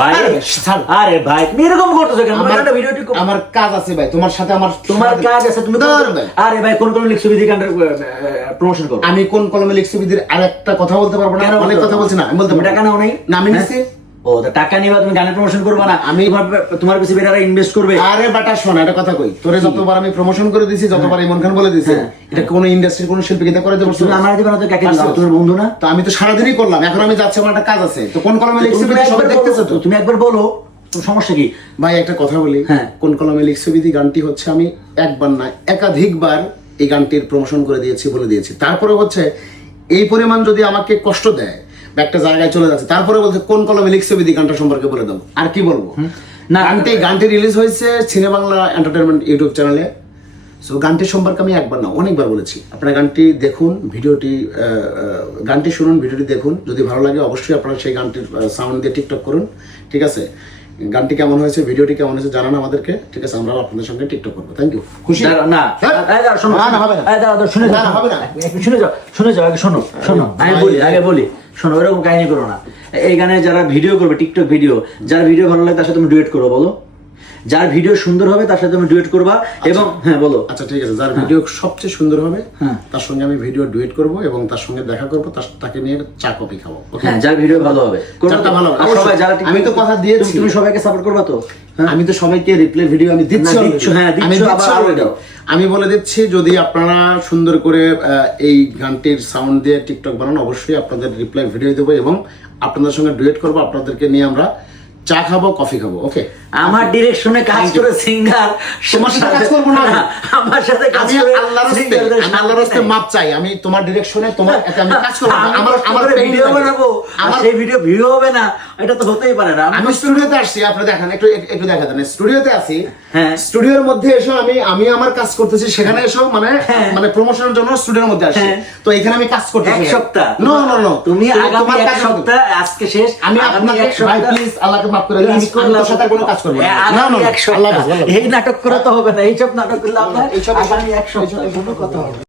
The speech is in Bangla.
ভাই আরে ভাই তুমি এরকম করতেছো কেন? আমার কাজ আছে ভাই, তোমার সাথে আমার তোমার কাজ আছে, তুমি আরে ভাই কোন কোন লিখছো বিধি কান্ডার প্রমোশন করো। আমি কোন কলমে লিখছি বিধির আরেকটা কথা বলতে পারবো না, অনেক কথা বলছি না, আমি বলতে পারবো। টাকা নাও নাই না আমি নিছি। ও তো টাকা নিবা, তুমি গানের প্রমোশন করবা না, আমি তোমার কাছে বেটারা ইনভেস্ট করবে। আরে বাটা শোনা, এটা কথা কই, তোরে যতবার আমি প্রমোশন করে দিছি, যতবার ইমন খান বলে দিছি, এটা কোন ইন্ডাস্ট্রির কোন শিল্পী কিতা করে দেবো? তুমি আমার দিবা না তো কাকে দিবা? তোমার বন্ধু না তো আমি তো সারাদিনই করলাম, এখন আমি যাচ্ছি, আমার একটা কাজ আছে। তো কোন কলমে লিখছি বিধি সবাই দেখতেছো তো? তুমি একবার বলো, তোমার সমস্যা কি? ভাই একটা কথা বলি, হ্যাঁ। কোন কলমে লিখছি বিধি গানটি হচ্ছে আমি একবার না একাধিকবার এই গানটির প্রমোশন করে দিয়েছি, বলে দিয়েছি। তারপরে হচ্ছে এই পরিমাণ যদি আমাকে কষ্ট দেয় বা একটা জায়গায় চলে যাচ্ছে, তারপরে বলছে কোন কলমে লিখছে বিধি গানটা সম্পর্কে বলে দাও। আর কি বলবো না, গানটি রিলিজ হয়েছে সিনে বাংলা এন্টারটেনমেন্ট ইউটিউব চ্যানেলে। সো গানটি সম্পর্কে আমি একবার না অনেকবার বলেছি। আপনারা গানটি দেখুন, গানটি শুনুন, ভিডিওটি দেখুন। যদি ভালো লাগে অবশ্যই আপনারা সেই গানটির সাউন্ড দিয়ে টিকটক করুন, ঠিক আছে? গানটি কেমন হয়েছে, ভিডিওটি কেমন হয়েছে জানান আমাদেরকে, ঠিক আছে? আমরা আপনাদের সঙ্গে টিকটক করবো। Thank you. খুশি না শোনো, না হবে না, শুনে যাও, হবে না, শুনে যাও আগে শোনো, আগে বলি শোনো, ওরকম কাহিনী করো না। এই গানে যারা ভিডিও করবে, টিকটক ভিডিও, যার ভিডিও ভালো লাগে তার সাথে তুমি ডুয়েট করো, বলো। যার ভিডিও সুন্দর হবে তার সাথে তুমি ডুয়েট করবা। এবং হ্যাঁ বলো। আচ্ছা ঠিক আছে, যার ভিডিও সবচেয়ে সুন্দর হবে তার সঙ্গে আমি ভিডিও ডুয়েট করব এবং তার সঙ্গে দেখা করব, তাকে নিয়ে চা কফি খাবো। হ্যাঁ, যার ভিডিও ভালো হবে, সবাই যারা, আমি তো কথা দিয়েছি, তুমি সবাইকে সাপোর্ট করবা তো? আমি তো সবাইকে রিপ্লে ভিডিও আমি দিচ্ছি। আমি বলে দিচ্ছি, যদি আপনারা সুন্দর করে এই গানটির সাউন্ড দিয়ে টিকটক বানান, অবশ্যই আপনাদের রিপ্লাই ভিডিও দেবো এবং আপনাদের সঙ্গে ডুয়েট করবো। আপনাদেরকে নিয়ে আমরা চা খাবো, কফি খাবো। ওকে, আমার ডিরেকশনে কাজ করে সিঙ্গার, তোমার সাথে কাজ করব না, আমার সাথে কাজ আমি করে আল্লাহর রাস্তায় মাপ চাই। আমি তোমার ডিরেকশনে তোমার এতে আমি কাজ করব না। আমার ভিডিও বানাবো, আমার সেই ভিডিও হবে না, এটা তো হতেই পারে না। আমি স্টুডিওতে আসছি, আপনি দেখেন, একটু দেখা দেন। স্টুডিওতে আছি, হ্যাঁ, স্টুডিওর মধ্যে এসো, আমি আমার কাজ করতেছি, সেখানে এসো, মানে প্রমোশনের জন্য স্টুডিওর মধ্যে আসছি। তো এখানে আমি কাজ করতেছি এক সপ্তাহ। নো, তুমি আগামী এক সপ্তাহ, আজকে শেষ, আমি আপনাকে ভাই প্লিজ আল্লাহকে মাফ করে দিন, আমি তোর সাথে কোনো কাজ করব না। না, এই নাটক করে তো হবে না, এইসব নাটক করলে আপনার আগামী এক সপ্তাহ কোনো কথা হবে।